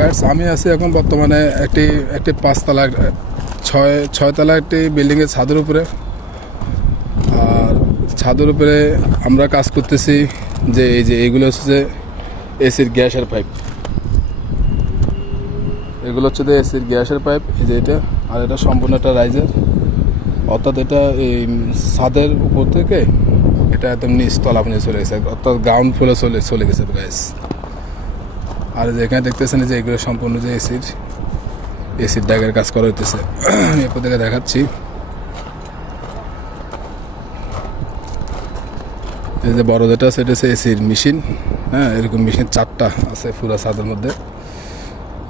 Guides আমি আছি এখন বর্তমানে একটি একটি পাঁচতলা, ছয়, ছয়তলা একটি বিল্ডিংয়ের ছাদের উপরে। আর ছাদের উপরে আমরা কাজ করতেছি যে, এই যে এইগুলো হচ্ছে যে এসির গ্যাসের পাইপ এগুলো হচ্ছে যে এসির গ্যাসের পাইপ এই যে এটা, আর এটা সম্পূর্ণ একটা রাইজের অর্থাৎ এটা এই ছাদের উপর থেকে এটা একদম নিচ তলা পর্যন্ত চলে গেছে, অর্থাৎ গ্রাউন্ড ফ্লোরে চলে চলে গেছে গ্যাস আর যে এখানে দেখতেছেন যে এগুলো সম্পূর্ণ যে এসির এসির ডাগের কাজ করা হইতেছে। এরপর থেকে দেখাচ্ছি। এই যে বড় যেটা এটা হচ্ছে এসির মেশিন। হ্যাঁ এরকম মেশিন চারটা আছে পুরো ছাদের মধ্যে।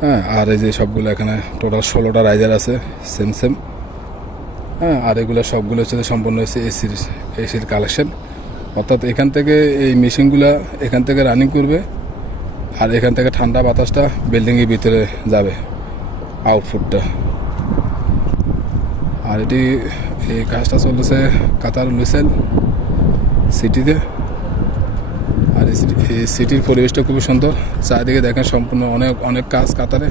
হ্যাঁ আর এই যে সবগুলো এখানে টোটাল ষোলোটা রাইজার আছে সেম সেম হ্যাঁ আর এগুলো সবগুলো হচ্ছে সম্পূর্ণ হচ্ছে এসির এসির কালেকশন অর্থাৎ এখান থেকে এই মেশিনগুলো এখান থেকে রানিং করবে। আর এখান থেকে ঠান্ডা বাতাসটা বিল্ডিংয়ের ভিতরে যাবে আউটফুটটা আর এটি, এই কাজটা চলতেছে কাতার লুসেল সিটিতে। আর এই সিটি- এই সিটির পরিবেশটা খুবই সুন্দর। চারিদিকে দেখেন সম্পূর্ণ অনেক অনেক কাজ কাতারে।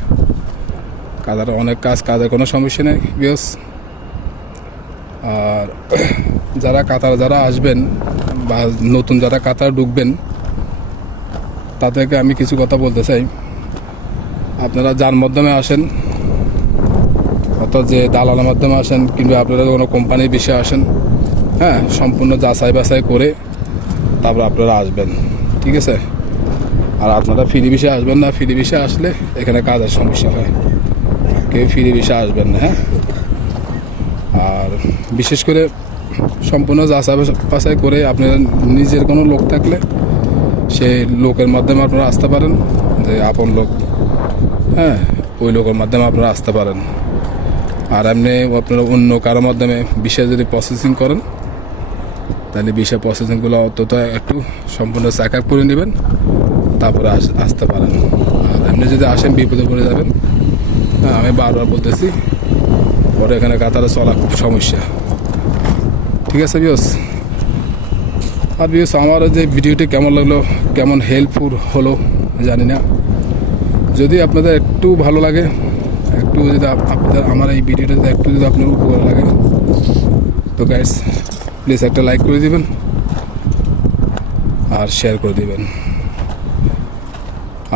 কাতারে অনেক কাজ কাজের কোনো সমস্যা নেই বিকজ আর যারা কাতার, যারা আসবেন বা নতুন যারা কাতার ঢুকবেন তাদেরকে আমি কিছু কথা বলতে চাই। আপনারা যার মাধ্যমে আসেন, অর্থাৎ যে দালালের মাধ্যমে আসেন, কিংবা আপনারা কোনো কোম্পানির বিষয়ে আসেন হ্যাঁ সম্পূর্ণ যাচাই বাছাই করে তারপর আপনারা আসবেন। ঠিক আছে? আর আপনারা ফ্রি বিষয়ে আসবেন না, ফ্রি বিষয়ে আসলে এখানে কাজের সমস্যা হয়। কেউ ফ্রি বিষয়ে আসবেন না হ্যাঁ? আর বিশেষ করে সম্পূর্ণ যাচাই বাছাই করে আপনার নিজের কোনো লোক থাকলে সেই লোকের মাধ্যমে আপনারা আসতে পারেন, যে আপন লোক হ্যাঁ ওই লোকের মাধ্যমে আপনারা আসতে পারেন। আর এমনি আপনারা অন্য কারোর মাধ্যমে বিষয় যদি প্রসেসিং করেন, তাহলে বিষয় প্রসেসিংগুলো অন্তত একটু সম্পূর্ণ চেক আপ করে নেবেন, তারপরে আস- আসতে পারেন। আর এমনি যদি আসেন, বিপদে পড়ে যাবেন হ্যাঁ আমি বারবার বলতেছি, পরে এখানে কাতারে চলা খুব সমস্যা। ঠিক আছে বিয়স আর বিয়স আমার যে ভিডিওটি কেমন লাগল, কেমন হেল্পফুল হলো, জানি না। যদি আপনাদের একটু ভালো লাগে, একটু যদি আপনাদের, আমার এই ভিডিওটা একটু যদি আপনার উপকার লাগে, তো গাইস প্লিজ একটা লাইক করে দিবেন, আর শেয়ার করে দিবেন।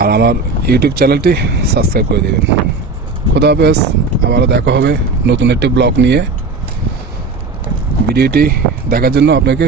আর আমার ইউটিউব চ্যানেলটি সাবস্ক্রাইব করে দিবেন। খোদা হাফেজ, আবারও দেখা হবে নতুন একটি ব্লগ নিয়ে। ভিডিওটি দেখার জন্য আপনাকে